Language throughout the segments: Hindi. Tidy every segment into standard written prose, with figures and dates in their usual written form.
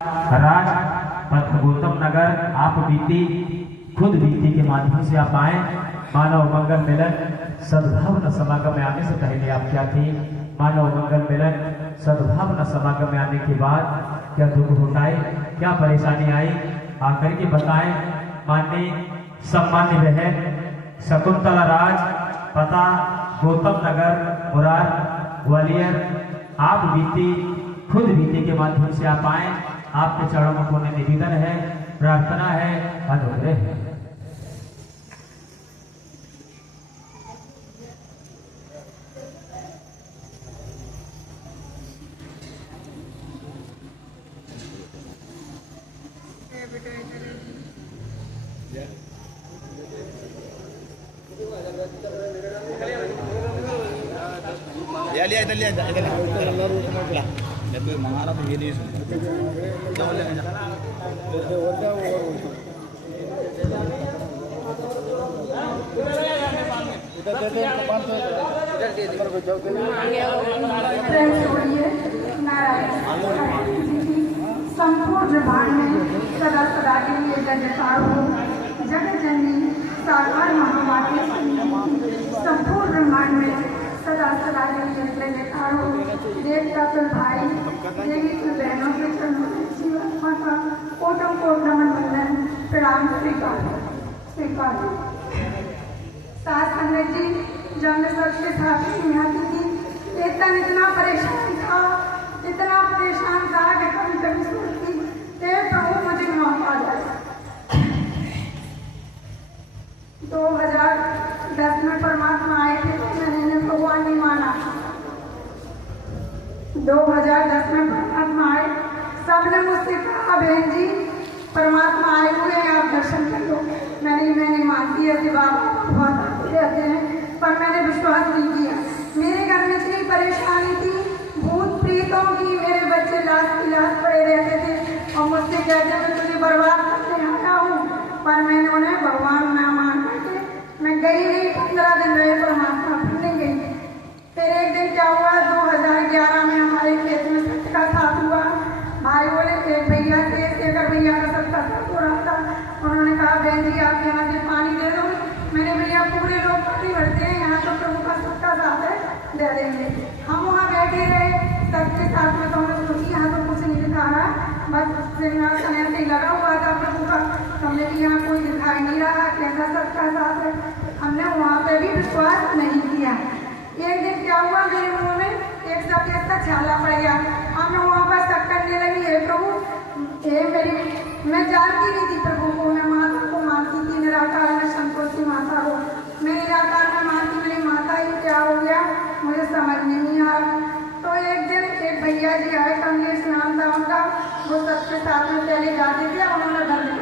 राज गौतम नगर आप खुद बीती के माध्यम से आप आए। मानव मंगल मिलन सद्भावना समागम में आने से पहले आप क्या थे? मानव मंगल मिलन सद्भावना समागम में आने के बाद क्या दुख उठाए, क्या परेशानी आई, आकर के बताएं। माननीय सम्मान्य बहन शकुंतला राज, पता गौतम नगर मुरार ग्वालियर, आप खुद बीते के माध्यम से आप आए। आपके चरणों को निवेदन है, प्रार्थना है, अनुग्रह है। लिया इधर तो मंगारा तो ये नहीं संपूर्ण ब्रह्मांड में सदा सदा के लिए जगत हो। जगत जननी साकार महामारी संपूर्ण ब्रह्मांड में सदा सदा के लिए जगत हो। देवता तो भाई देवी तो बहनों के चरणों में जीवात्मा का कोटों को नमन वंदन प्रणाम स्वीकार। साथ संगत जी, जब मैं सबसे साथी यहाँ की चेतन इतना परेशान था कि कभी कभी सोचती हे प्रभु मुझे माफ आ जाए। 2010 में परमात्मा आए थे, मैंने भगवान नहीं माना। 2010 में परमात्मा आए, सबने मुझसे कहा बहन जी परमात्मा आए हुए हैं, आप दर्शन कर लो। मैंने मानती है कि बाबा बहुत आते रहते हैं, पर मैंने विश्वास नहीं किया। मेरे घर में इतनी परेशानी थी, भूत प्रीतों की, मेरे बच्चे लाश की लाश पड़े रहते थे और मुझसे कहते मैं तुझे बर्बाद करने आया हूँ। पर मैंने उन्हें भगवान ना मान करके मैं गई नहीं। 15 दिन रहे परमात्मा, फिर नहीं गई। फिर एक दिन क्या हुआ, 2011 में हमारे खेत में सत्य का साथ हुआ। भाई बोले एक भैया थे, शेखर भैया का सबका साथ हो रहा था। उन्होंने कहा बहन जी आप यहाँ से पानी दे दो। मैंने भैया पूरे लोग पानी भरते हैं, यहाँ तो प्रभु का सबका साथ है, दे देंगे। हम वहाँ बैठे रहे सबके साथ में, तो हमने सोची यहाँ तो कुछ नहीं दिखा रहा, बस सिंहासन ऐसे ही लगा हुआ था प्रभु का। हमने भी यहाँ कोई दिखाई नहीं रहा, कैसा सबका साथ है। हमने वहाँ पे भी विश्वास नहीं किया। एक दिन क्या हुआ, मेरे मुंह में एक सफेद सा छाला पड़ गया। हमने वहाँ पर शक करने लगी, हे प्रभु मैं जानती नहीं थी प्रभु को, मैं माता को मानती थी, निराकार में संतोषी माता को मैं निराकार में मानती। मेरी माता ही क्या हो गया मुझे समझ नहीं आ रहा। तो एक दिन एक भैया जी आए, कमलेश नाम था उनका, वो सबके साथ में पहले जाते थे, उन्होंने घर में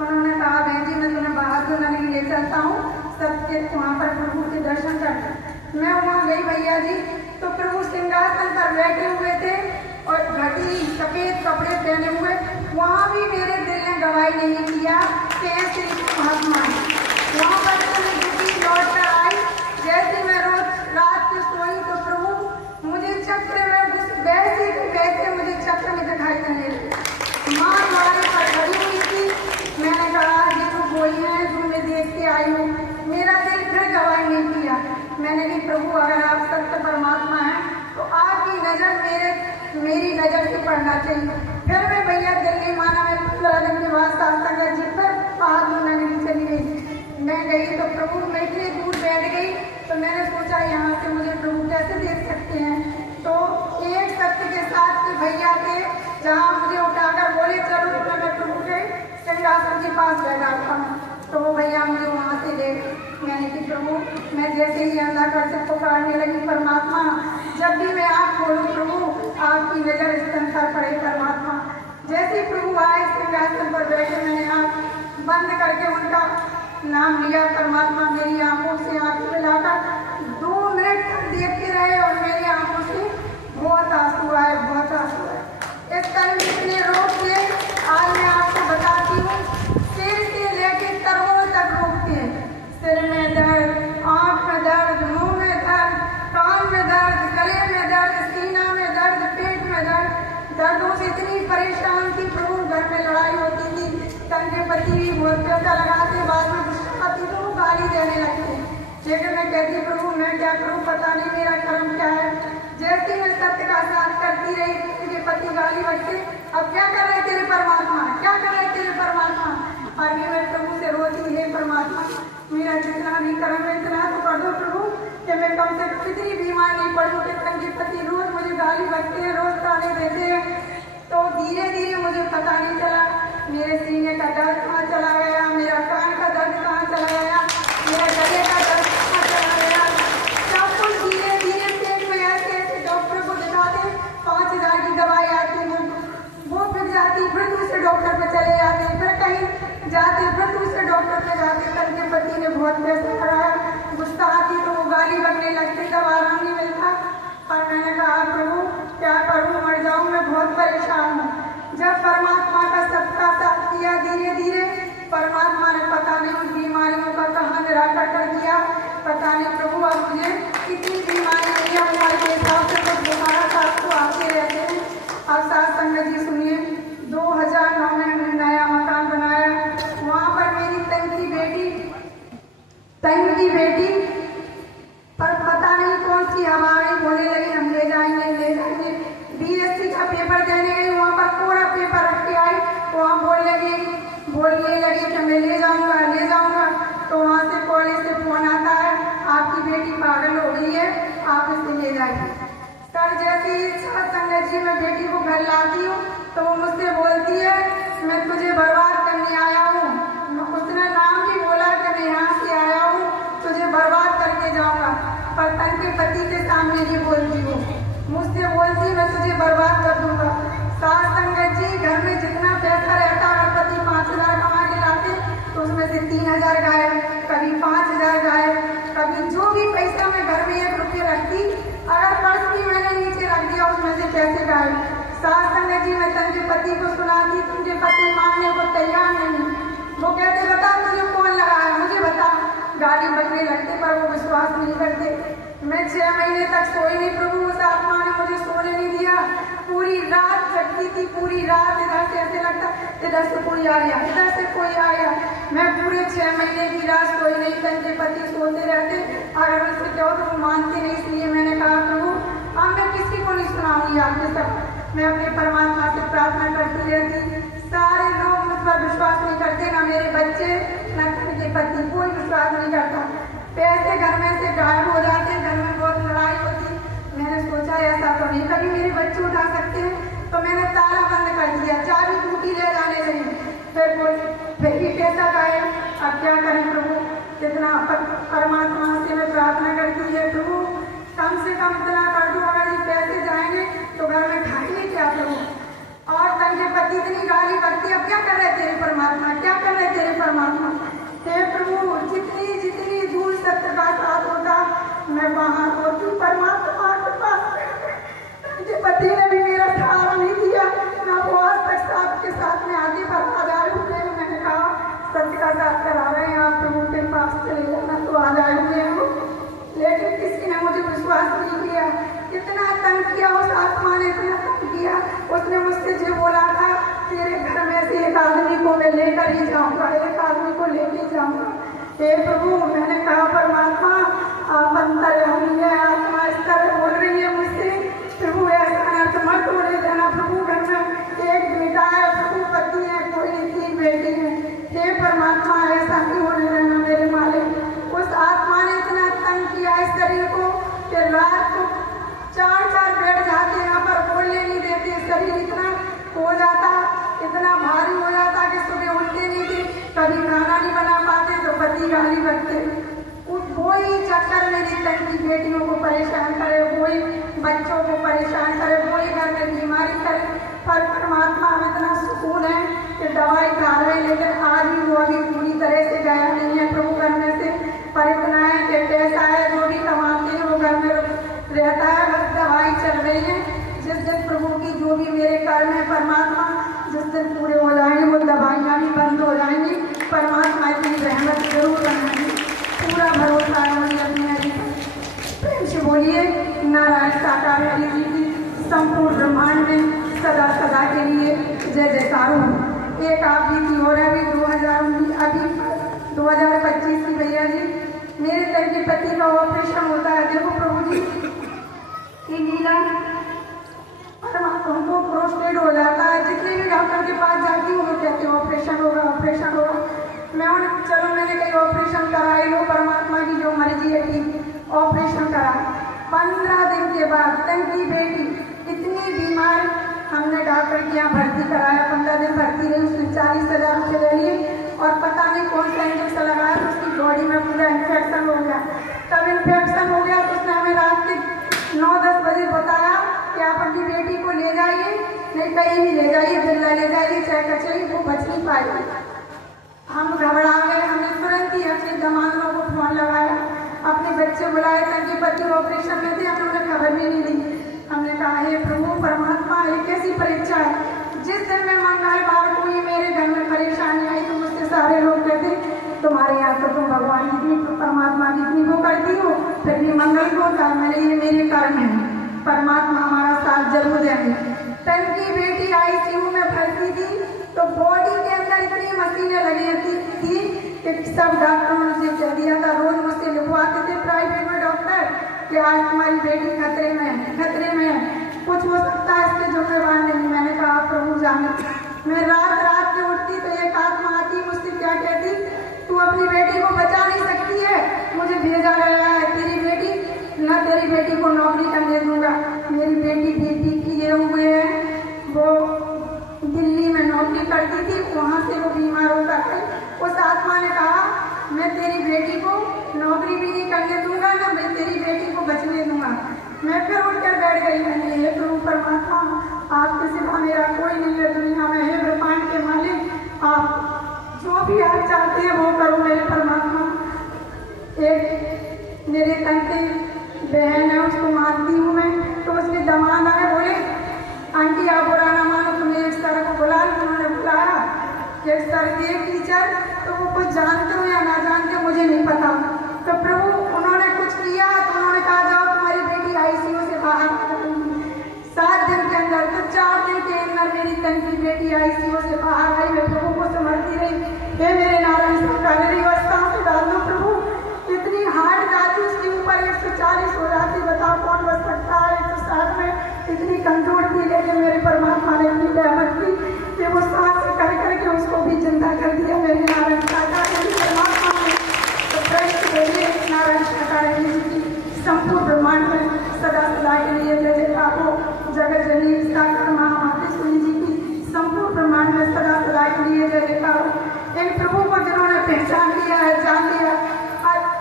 उन्होंने कहा बहन जी मैं तुम्हें बाहर तो नहीं ले चलता हूँ, सबके वहाँ पर प्रभु के दर्शन करते। मैं वहाँ गई भैया जी, तो प्रभु सिंहासन पर बैठे हुए थे और घटी सफेद कपड़े पहने हुए। वहाँ भी मेरे दिल ने गवाही नहीं किया कि ऐसे महात्मा वहाँ पर लौट कर आई। जैसे मैं रोज रात को सोई तो प्रभु मुझे चक्र में वैसे मुझे चक्र में दिखाई देने लगे। माँ द्वारे पर खड़ी हुई थी। मैंने कहा ये तो कोई है जो मैं देख के आई हूँ। मेरा दिल फिर गवाही नहीं किया। मैंने कहा प्रभु अगर आप सत्य परमात्मा हैं तो आपकी नजर मेरी नजर से पड़ना चाहिए। फिर मैं भैया दिल नहीं माना। मैं 15 दिन के बाद सार्थक जी पर पहाड़ में मैंने चली गई। मैं गई तो प्रभु मैं इतनी दूर बैठ गई, तो मैंने सोचा यहाँ से मुझे प्रभु कैसे देख सकते हैं। तो एक सत्य के साथ के भैया थे, जहाँ मुझे उठाकर बोले चलो, तो मैं प्रभु के सिंहासन के पास बैठा था। तो वो भैया मुझे वहाँ से ले गए। मैंने कि प्रभु मैं जैसे ही अल्लाह कर से पुकारने लगी परमात्मा, जब भी मैं आँख खोलूँ प्रभु आपकी नजर स्तन पर पड़े परमात्मा। जैसे ही प्रभु आए सिंहासन पर बैठे, मैंने आँख बंद करके उनका नाम लिया परमात्मा। मेरी आंखों से आंख मिलाकर 2 मिनट तक देखते रहे और मेरी आंखों से बहुत आंसू आए, बहुत आंसू आए। इस कारण इतने रोग थे, आज मैं आपको बताती हूँ, सिर से लेके तरोड़ तक रोकते हैं। सिर में दर्द, आँख में दर्द, मुंह में दर्द, कान में दर्द, गले में दर्द, सीना में दर्द, पेट में दर्द, दर्दों से इतनी परेशान थी पति भी बहुत पैसा लगाते, बाद में गुस्सा आती तो वो गाली देने लगते। लेकिन मैं कहती प्रभु मैं क्या करूं, पता नहीं मेरा कर्म क्या है। जैसे मैं सत्य का साथ करती रही, मुझे पति गाली बकते, अब क्या कर रहे तेरे परमात्मा, क्या कर रहे तेरे परमात्मा। आगे मैं प्रभु से रोती, हे परमात्मा मेरा जितना भी कर्म है इतना तो कर दो प्रभु, कि मैं कम से कम इतनी बीमार नहीं पड़ूं कि तंगे पति रोज मुझे गाली बकते हैं, रोज ताने देते हैं। तो धीरे धीरे मुझे पता नहीं चला मेरे सीने का दर्द कहाँ चला गया, मेरा कान का दर्द कहाँ चला गया, मेरा गले का दर्द कहाँ चला गया। सब कुछ धीरे धीरे पेट में ऐसे ऐसे डॉक्टर को दिखाते, 5,000 की दवाई आती वो फिर जाती, फिर दूसरे डॉक्टर पे चले जाते, फिर कहीं जाते, फिर दूसरे डॉक्टर पे जाते। कल के पति ने बहुत पैसा लगाया, गुस्सा आती तो वो गाली बकने लगती, तब आराम नहीं मिलता। पर मैंने कहा प्रभु क्या करूं, मर जाऊं, मैं बहुत परेशान हूँ। जब परमात्मा का सबका साथ किया, धीरे धीरे परमात्मा ने पता नहीं उन बीमारियों का कहाँ निराकरण कर दिया, पता नहीं प्रभु अब मुझे कितनी बीमारी हुई है, उम्र के हिसाब से तो बीमारा साथ को आते रहते हैं। अब साथ संगत जी सुनिए, 2009 में हमने नया मकान बनाया, वहाँ पर मेरी तंग की बेटी पर पता नहीं कौन सी हमारी बोलने लगी हम ले जाएंगे। BSc का पेपर देने गई, वहाँ पर पूरा पेपर रख के आई, वहाँ बोलने लगी कि मैं ले जाऊँगा। तो वहाँ से कॉलेज से फोन आता है, आपकी बेटी पागल हो गई है, आप इसे ले जाइए। सर जैसे ही संगत जी मैं बेटी को घर लाती हूँ तो वो मुझसे बोलती है मैं तुझे बर्बाद करने आया हूँ। उसने नाम भी बोला कि मैं यहाँ से आया हूँ, तुझे बर्बाद करके जाऊँगा। पर तन के पति के सामने ये बोलती हूँ, मुझसे बोलती मैं तुझे बर्बाद कर दूंगा। सास संगत जी घर में जितना पैसा रहता है, पति 5,000 कमा के लाते तो उसमें से 3,000 गायब, कभी 5,000 गायब, कभी जो भी पैसा मैं घर में 1 रुपये रखती, अगर पर्स भी मैंने नीचे रख दिया उसमें से पैसे गायब। सास संगत जी मैं तन के पति को सुनाती, तुझे पति मानने को तैयार नहीं। वो कहते बता तुझे कौन लगाया, मुझे बता। गाली बकने लगते पर वो विश्वास नहीं करते। मैं 6 महीने तक सोई नहीं प्रभु, उस आत्मा ने मुझे सोने नहीं दिया। पूरी रात जगती थी, पूरी रात इधर से ऐसे लगता इधर से कोई आ गया, इधर से कोई आ गया। मैं पूरे 6 महीने की रात सोई नहीं, तन के पति सोते रहते। अगर उससे कहो तो वो मानते नहीं, इसलिए मैंने कहा प्रभु अब मैं किसी को नहीं सुनाऊंगी आपके सब। मैं अपने परमात्मा से प्रार्थना करती रहती। सारे लोग मुझ पर विश्वास नहीं करते, ना मेरे बच्चे ना तन के पति, कोई विश्वास नहीं करता। पैसे घर में से गायब हो जाते, घर में बहुत लड़ाई होती। मैंने सोचा ऐसा तो नहीं कभी मेरे बच्चे उठा सकते हैं, तो मैंने ताला बंद कर दिया, चाबी टूटी ले जाने लगी। फिर भी पैसा गायब। अब क्या करें प्रभु, इतना परमात्मा से मैं प्रार्थना करती है प्रभु कम से कम इतना कर दो, अगर ये पैसे जाएंगे तो घर में खाएंगे क्या प्रभु। और तन के पति इतनी गाली करती, अब क्या कर रहे तेरे परमात्मा, क्या कर रहे तेरे परमात्मा। हे प्रभु जितनी दूर सत्य का साथ होता मैं वहां होती, परमात्मा के पास उनके पति ने भी मेरा सहारा नहीं दिया, ना वो आज तक साथ के साथ में आगे बढ़ा जा रहे। मैंने कहा सत्य का साथ करा रहे हैं आप प्रभु के पास चले जाना तो आ जाएंगे हम, लेकिन किसी ने मुझे विश्वास नहीं किया। इतना तंग किया उस आत्मा ने, इतना तंग किया। उसने मुझसे जो बोला था तेरे घर में से एक आदमी को मैं लेकर ही जाऊंगा, एक आदमी को लेके जाऊंगा। हे प्रभु मैंने कहा परमात्मा आप अंतर्यामी है, आत्मा इस तरह बोल रही है मुझसे, प्रभु ऐसा न मत बोले जाना। प्रभु घर में एक बेटा है, प्रभु पति है, कोई 3 बेटी है। हे परमात्मा ऐसा नहीं होने देना मेरे मालिक। उस आत्मा ने इतना तंग किया इस शरीर को कि रात को 4 बैठ जाते, यहाँ पर बोलने नहीं देते। शरीर इतना हो जाता, इतना भारी हो जाता कि सुबह उठते नहीं थे, कभी खाना नहीं बना पाते तो पति गाली बकते। वही चक्कर मेरी तन की बेटियों को परेशान करे, वही बच्चों को परेशान करे, वही घर में बीमारी करे। पर परमात्मा में इतना सुकून है कि दवाई खा रहे हैं, लेकिन आज भी वो अभी पूरी तरह से गया नहीं है प्रभु घर में से। पर इतना है कि पैसा है, जो भी कमाते हैं वो घर में रहता है, बस दवाई चल रही है। जिस दिन प्रभु की जो भी मेरे कर्म है परमात्मा जिस दिन पूरे हो जाएंगे, वो दवाइयाँ भी बंद हो जाएंगी। परमात्मा इतनी रहमत जरूर बनाएंगे, पूरा भरोसा है मुझे अपने हरि पर। प्रेम से बोलिए नारायण साकार हरि जी की संपूर्ण ब्रह्मांड में सदा सदा के लिए जय जयकार हो। एक आप बीती और अभी 2019 अभी 2025 की भैया जी मेरे लड़के पति का ऑपरेशन होता है। देखो प्रभु जी की लीला, हमको प्रोस्टेट हो जाता है। जितने भी डॉक्टर के पास जाती हूँ वो कहते हैं ऑपरेशन होगा ऑपरेशन होगा। चलो मैंने कहीं ऑपरेशन कराई लो, परमात्मा की जो मर्जी है ठीक ऑपरेशन करा। 15 दिन के बाद तंगी बेटी इतनी बीमार, हमने डॉक्टर के यहाँ भर्ती कराया। 15 दिन भर्ती रही, उसने 40,000 रुपये ले लिए और पता नहीं कौन सा इंजेक्शन लगाया तो उसकी बॉडी में पूरा इन्फेक्शन हो गया। तब इन्फेक्शन हो गया तो उसने हमें रात के 9-10 बजे बताया कि आप अपनी बेटी को ले जाइए, नहीं कहीं भी ले जाइए, बिल्ला ले जाइए चाहे कचहरी, वो बच नहीं पाएगी। हम घबरा गए, हमने तुरंत ही अपने जमानों को फोन लगाया, अपने बच्चे बुलाए ताकि पति ऑपरेशन में थे, हमने उन्हें खबर भी नहीं दी। हमने कहा हे प्रभु परमात्मा ये कैसी परीक्षा है। जिस दिन मैं मंगलवार को ही मेरे घर में परेशानी आई तो मुझसे सारे लोग कहते तुम्हारे यहाँ तो तुम भगवान कितनी परमात्मा कितनी वो करती हो, फिर भी मंगल को होता। मैंने ये मेरे कर्म है, परमात्मा हमारा साथ जरूर देंगे। तन की बेटी आईसीयू में भर्ती थी तो बॉडी के अंदर इतनी मशीनें लगी थी कि सब डॉक्टरों ने मुझे कह दिया था, रोज मुझसे लिखवाते थे प्राइवेट में डॉक्टर कि आज तुम्हारी बेटी खतरे में है, कुछ हो सकता है, इसके जिम्मेवार नहीं। मैंने कहा प्रभु जाने। मैं रात में उठती तो एक आत्मा आती मुझसे क्या कहती, तू अपनी बेटी को बचा नहीं सकती है, मुझे भेजा गया है तेरी बेटी को नौकरी करने दूंगा। मेरी बेटी बेटी किए हुए है, वो दिल्ली में नौकरी करती थी, वहाँ से वो बीमार होकर आई। उस आत्मा ने कहा मैं तेरी बेटी को नौकरी भी नहीं करने दूंगा, ना मैं तेरी बेटी को बचने दूंगा। मैं फिर उठकर बैठ गई। मैंने हे प्रभु परमात्मा आपके सिवा मेरा कोई नहीं है दुनिया में, हे ब्रह्मांड के मालिक आप जो भी आप चाहते हैं वो करो मेरे परमात्मा। एक मेरे तंते बहन है उसको मानती हूँ मैं, तो उसके दामाद आए बोले आंटी आप बुरा ना मानो, तुम्हें एक सर को बुला। उन्होंने बुलाया कि सर के टीचर, तो वो कुछ जानते हो या ना जानते मुझे नहीं पता। तो प्रभु उन्होंने कुछ किया तो उन्होंने कहा जाओ तुम्हारी बेटी आईसीयू से बाहर आ जाएगी 7 दिन के अंदर। तो 4 दिन के अंदर मेरी तंगी बेटी आईसीयू से बाहर आई। मैं प्रभु को समझती रही, हे मेरे नारायण सरकार मेरी अवस्था से डाल दो प्रभु। इतनी हार्ट जाती उसके ऊपर 140 हो जाती, बताओ कौन बच सकता है। 160 में इतनी कमजोर थी, लेकिन मेरे परमात्मा ने इतनी रहमत की कि वो सांस कर करके उसको भी जिंदा कर दिया। मेरे नारायण सरकार मेरी परमात्मा ने तो प्रश्न बोलिए नारायण सरकार की संपूर्ण ब्रह्मांड में सदा सदा के लिए जय जयकार हो। जगत जननी साकार महामाते सुनी जी की संपूर्ण ब्रह्मांड में सदा सदा के लिए जय जयकार हो। इन प्रभु को जिन्होंने पहचान लिया है, जान लिया,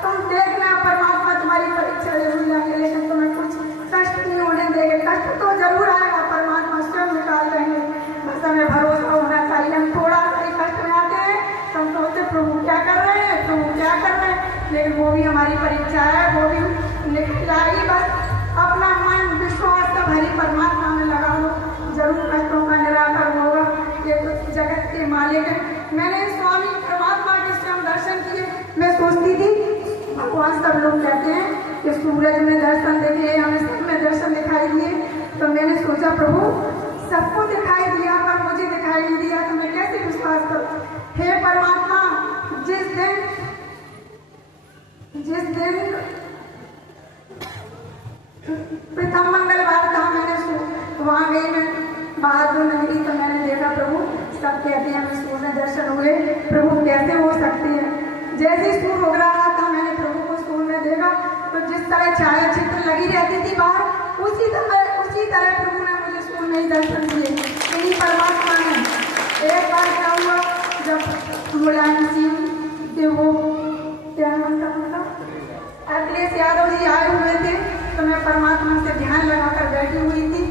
तुम देखना परमात्मा तुम्हारी परीक्षा जरूर लेंगे, लेकिन तुम्हें कुछ कष्ट नहीं होने देंगे। कष्ट तो जरूर आएगा, परमात्मा स्वयं निकाल देंगे, बस हमें भरोसा होना चाहिए। हम थोड़ा सा ही कष्ट में आते हैं तो हम सोचते प्रभु क्या कर रहे हैं, प्रभु क्या कर रहे हैं, लेकिन वो भी हमारी परीक्षा है, वो भी निकल जाएगी। बस अपना मन विश्वास का भरी परमात्मा में लगा लो, जरूर कष्टों का निराकरण होगा। ये तो जगत के मालिक है। मैंने स्वामी परमात्मा के स्वयं दर्शन किए। मैं सोचती थी भगवान सब लोग कहते हैं कि सूरज में दर्शन देखे, हमें सब में दर्शन दिखाई दिए। तो मैंने सोचा प्रभु सबको दिखाई दिया पर मुझे दिखाई नहीं दिया, तो मैं कैसे विश्वास करूं। हे परमात्मा जिस दिन प्रथम मंगलवार था, मैंने वहाँ गई, मैं बाहर जो नहीं तो मैंने देखा प्रभु सब कहते हैं हमें सूर्य दर्शन हुए। प्रभु कैसे हो सकते हैं। जैसे सूर्य उग रहा था मैंने प्रभु को सूर्य में देखा, तो जिस तरह छाया चित्र लगी रहती थी बाहर, उसी तरह प्रभु ने मुझे सूर्य में ही दर्शन दिए। यही परमात्मा ने। एक बार क्या हुआ, जब मुलायम सिंह के वो क्या नाम था उनका, अखिलेश यादव जी आए हुए थे, तो मैं परमात्मा से ध्यान लगाकर बैठी हुई थी।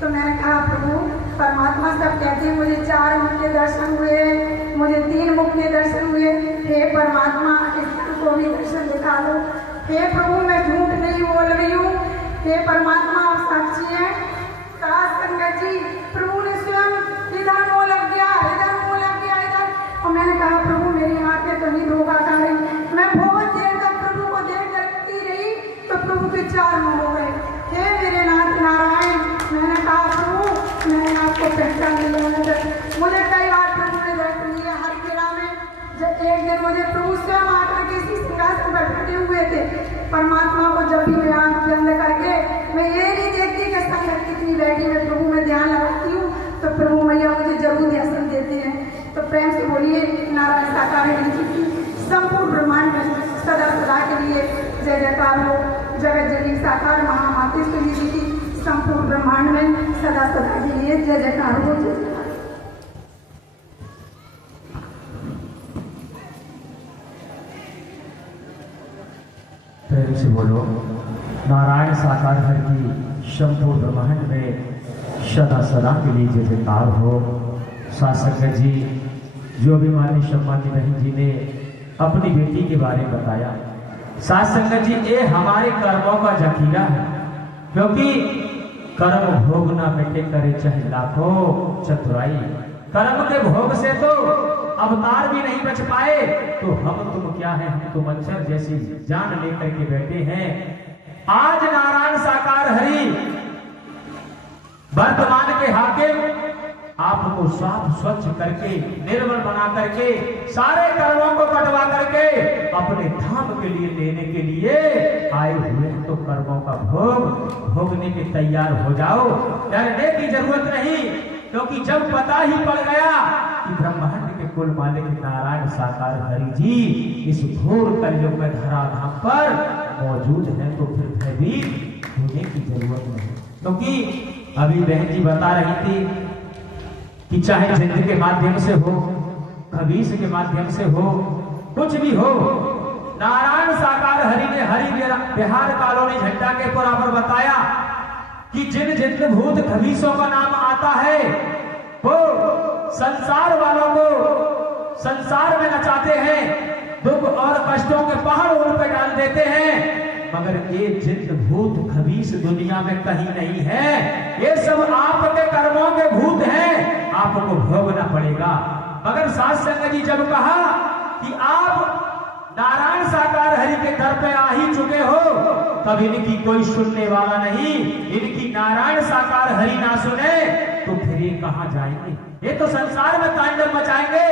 तो मैंने कहा प्रभु परमात्मा सब कहते हैं मुझे 4 मुख्य दर्शन हुए, मुझे 3 मुख्य दर्शन हुए। हे परमात्मा इसको भी दर्शन दिखा दो। हे प्रभु मैं झूठ नहीं बोल रही हूँ, हे परमात्मा आप साक्षी हैं। सास संगत जी प्रभु ने स्वयं इधर मुँह लग गया, इधर मुँह लग गया, इधर। और मैंने कहा प्रभु मेरी आंखें तो नहीं धोखा खा रही। मैं बहुत देर तक प्रभु को देखती रही तो प्रभु के 4 मुँह हो गए। हे मेरे नाथ नारायण, मैंने कहा प्रभु मैंने आपको पहचान लिया। मुझे कई बार प्रभु ने परमात्मा को जब भी मैं आंख बंद करके मैं ये नहीं देखती कि संगत कितनी बैठी, मैं प्रभु में ध्यान लगाती हूँ तो प्रभु मैया मुझे जरूर दर्शन देते हैं। तो प्रेम से बोलिए नारायण साकार जी की संपूर्ण ब्रह्मांड में सदा सदा के लिए जय जयकार हो। जगत जननी साकार महामातेश्वरी जी की संपूर्ण ब्रह्मांड में सदा सदा के लिए जय जयकार हो। जय जयकार। प्रेम से बोलो नारायण साकार हर की संपूर्ण ब्रह्मांड में सदा सदा के लिए जय जयकार हो। शासक जी जो भी माननीय सम्मान्य बहन जी ने अपनी बेटी के बारे में बताया, साथ संगत जी ये हमारे कर्मों का जखीरा है, क्योंकि कर्म भोग ना मिटे करे चाहे लाखों चतुराई। कर्म के भोग से तो अवतार भी नहीं बच पाए, तो हम तुम क्या है, हम तो मच्छर जैसी जान लेकर के बैठे हैं। आज नारायण साकार हरि वर्तमान के हाकिम आपको साफ स्वच्छ करके निर्मल बना करके सारे कर्मों को कटवा करके अपने धाम के लिए लेने के लिए आए हुए हैं। तो कर्मों का भोग भोगने के तैयार हो जाओ, डरने की जरूरत नहीं, क्योंकि जब पता ही पड़ गया कि ब्रह्मांड के कुल मालिक नारायण साकार हरि जी इस घोर कलयुग में धराधाम पर मौजूद है, तो फिर भयभीत होने की जरूरत नहीं। क्योंकि अभी बहन जी बता रही थी कि चाहे जिंद के माध्यम से हो, खबीस के माध्यम से हो, कुछ भी हो, नारायण साकार हरि ने हरि बिहार कॉलोनी झंडा के बराबर बताया कि जिन जिन भूत खबीसों का नाम आता है वो संसार वालों को संसार में नचाते हैं, दुख और कष्टों के पहाड़ उन पर डाल देते हैं। मगर ये जिन भूत खबीस दुनिया में कहीं नहीं है, ये सब आपके कर्मों के भूत हैं, आपको भोगना पड़ेगा। मगर साथ संगत जी जब कहा कि आप नारायण साकार हरि के दर पे आ ही चुके हो, तब इनकी कोई सुनने वाला नहीं, इनकी नारायण साकार हरि ना सुने तो फिर ये कहां जाएंगे, ये तो संसार में तांडव मचाएंगे।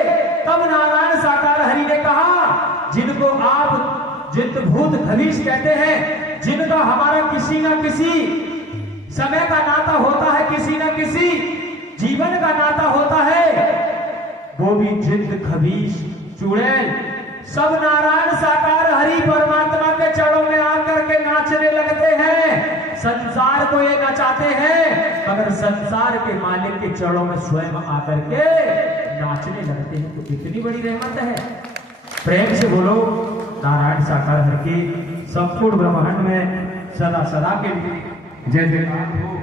तब नारायण साकार हरि ने कहा जिनको आप जित भूत खबीस कहते हैं, जिनका हमारा किसी ना किसी समय का नाता होता है, किसी ना किसी जीवन का नाता होता है, वो भी जित खबीस चुड़ैल सब नारायण साकार हरि परमात्मा के चरणों में आकर के नाचने लगते हैं। संसार को ये नचाते हैं, मगर संसार के मालिक के चरणों में स्वयं आकर के नाचने लगते हैं। तो कितनी बड़ी रहमत है। प्रेम से बोलो नारायण साकार हरि के संपूर्ण ब्रह्मांड में सदा सदा के लिए जय जयकार हो,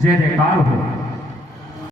जय जयकार हो।